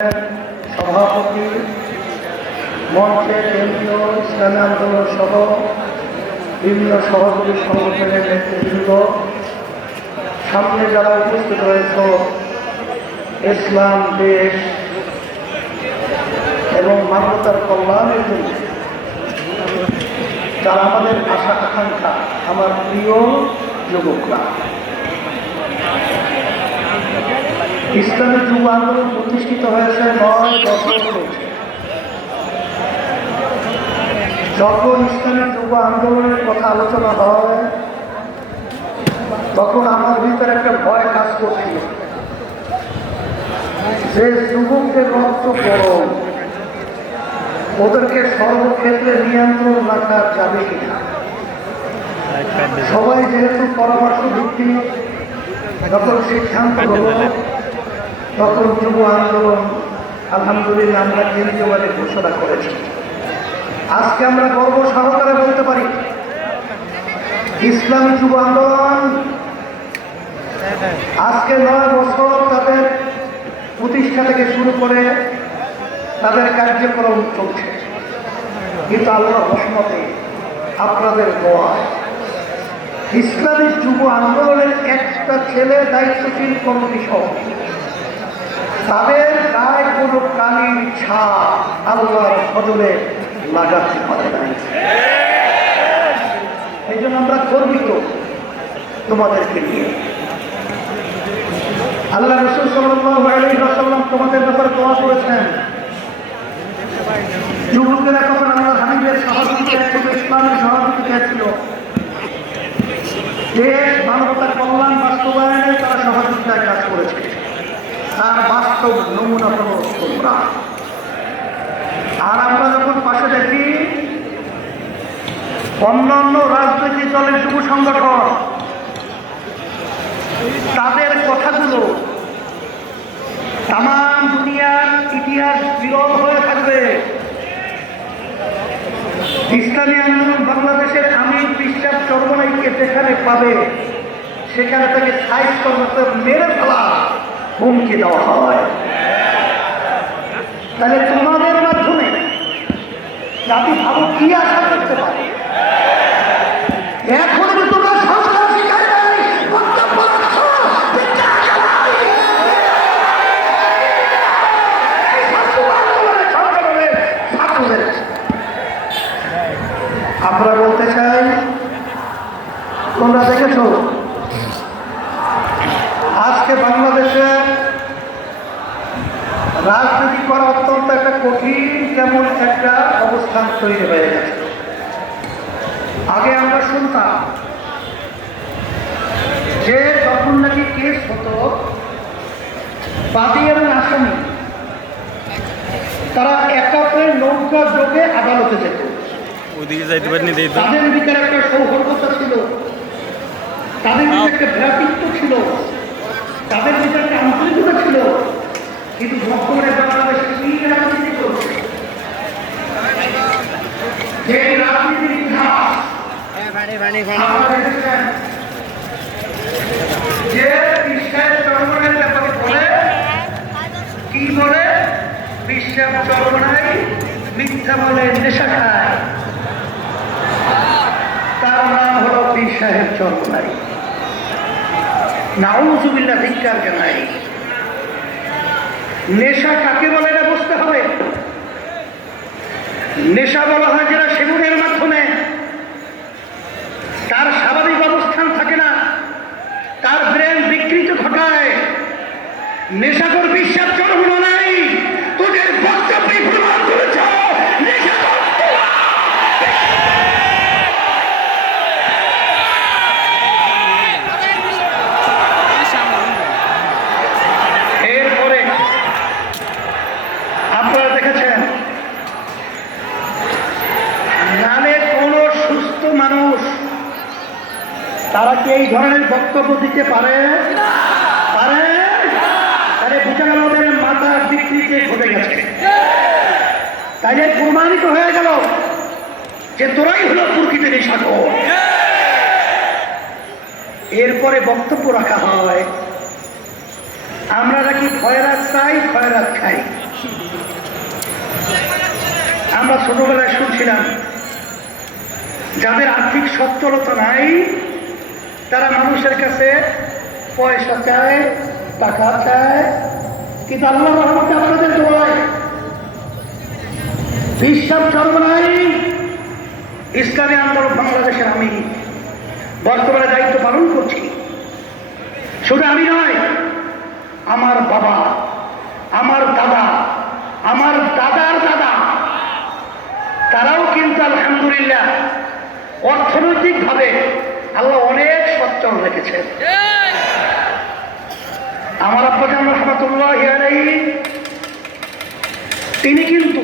সভাপতি, মঞ্চের কেন্দ্রীয় ইসলামী আন্দোলন সহ বিভিন্ন সহযোগী সংগঠনের নেতৃবৃন্দ, সামনে যারা উপস্থিত রয়েছে, ইসলাম দেশ এবং মানবতার কল্যাণের জন্য যারা আমাদের আশা আকাঙ্ক্ষা, আমার প্রিয় যুবকরা, ইসলামী যুব আন্দোলন প্রতিষ্ঠিত হয়েছে 9 বছর হয়েছে। যখন ইসলামী যুব আন্দোলনের কথা আলোচনা হয় তখন আমার ভিতরে একটা ভয় কাজ করছিল যে যুবকদের রক্ত গরম, ওদেরকে সর্বক্ষেত্রে নিয়ন্ত্রণ রাখা যাবে কিনা। সবাই যেহেতু পরামর্শ ভিত্তিক যখন সিদ্ধান্ত হল, তখন যুব আন্দোলন আলহামদুলিল্লাহ আমরা কেন্দ্রীয়ভাবে ঘোষণা করেছি। আজকে আমরা গর্ব সহকারে বলতে পারি, ইসলামী যুব আন্দোলন আজকে 9 বছর তাদের প্রতিষ্ঠা থেকে শুরু করে তাদের কার্যক্রম চলছে, কিন্তু আল্লাহর রহমতে আপনাদের দোয়ায় ইসলামী যুব আন্দোলনের একটা ছেলে দায়িত্বশীল কমিটি সহ তাদের গায়ে কোনো কালির ছাপ আল্লাহর ফজলে লাগাতে পারে নাই। এই জন্য আমরা গর্বিত তোমাদেরকে নিয়ে। আল্লাহ রাসূল সাল্লাল্লাহু আলাইহি ওয়াসাল্লাম তোমাদের ব্যাপারে দোয়া করেছেন। যুবকেরা তখন আল্লাহর হাবিবের সহযোগিতা ছিল, ইসলামের সহযোগিতা ছিল, দেশ মানবতার কল্যাণ বাস্তবায়নে তারা সহযোগিতায় কাজ করেছে। তার বাস্তব নমুনা হল তোমরা। আর আমরা যখন পাশে দেখি অন্যান্য রাজনৈতিক দলের যুব সংগঠন, তাদের কথাগুলো তামাম দুনিয়ার ইতিহাস বিরল হয়ে থাকবে। ইসলামী আন্দোলন বাংলাদেশের আমির পিশাব চরমনাইকে যেখানে পাবে সেখানে তাকে সাইজ করতে মেরে ফেলা হুমকি দেওয়া হয়। তাহলে তোমাদের মাধ্যমে জাতি ভালো কি আশা করতে পারে? এখন তোমরা আমরা বলতে চাই, তোমরা দেখেছ আজকে বাংলাদেশে রাজনীতি করা অত্যন্ত একটা কঠিন কেমন একটা অবস্থান তৈরি হয়ে গেছে। আগে আমরা শুনতাম যে যখন নাকি কেস হতো, বাদী এবং আসামি তারা একাত্রে নৌকা যোগে আদালতে যেত। তাদের ভিতরে একটা সৌহার্দ্যতা ছিল, তাদের ভিতরে একটা ভ্রাতৃত্ব ছিল, তাদের ভিতরে একটা আন্তরিকতা ছিল। কিন্তু বর্তমানে বাংলাদেশে কি রাজনীতি করছে, যে রাজনীতির ইতিহাস যে বিশ্বের চরমনের ব্যাপারে বলে, কি বলে? বিশ্বের চরমনাই মিথ্যা বলে, নেশা খায়। তার নাম হলো পীর সাহেব চরমনাই। নাউযুবিল্লাহ, ধিক্কার জানাই। নেশা কাকে বলে এটা বুঝতে হবে। নেশা বলা হয় যারা সেবনের মাধ্যমে তার স্বাভাবিক অবস্থান থাকে না, তার ব্রেন বিকৃত ঘটায়। নেশাখোর বিশ্বাস চরমনাই তোদের বক্তব্য প্রমাণ করেছ। এরপরে আপনারা দেখেছেন, নালে কোন সুস্থ মানুষ তারা কি এই ধরনের বক্তব্য দিতে পারে? তাহলে বোঝা গেল ওদের মাথার বিকৃতি ঘটে গেছে। তাইলে প্রমাণিত হয়ে গেল যে তোরাই হলো প্রকৃত নেশাখোর। এরপরে বক্তব্য রাখা হয়, আমরা নাকি খয়রাত চাই, খয়রাত খাই। আমরা ছোটবেলায় শুনছিলাম যাদের আর্থিক সচ্ছলতা নাই তারা মানুষের কাছে পয়সা চায়, টাকা চায়, কিন্তু আল্লাহর রহমতে আপনাদের দোয়ায় বিশ্বাস চরমনাই ইসলামী আন্দোলন বাংলাদেশের আমি বর্তমানে দায়িত্ব পালন করছি। শুধু আমি নয়, আমার বাবা, আমার দাদা, আমার দাদার দাদা, তারাও কিন্তু আলহামদুলিল্লাহ অর্থনৈতিকভাবে আল্লাহ অনেক সচ্ছল রেখেছেন। আমার আব্বা জান রাহমাতুল্লাহি আলাইহি তিনি কিন্তু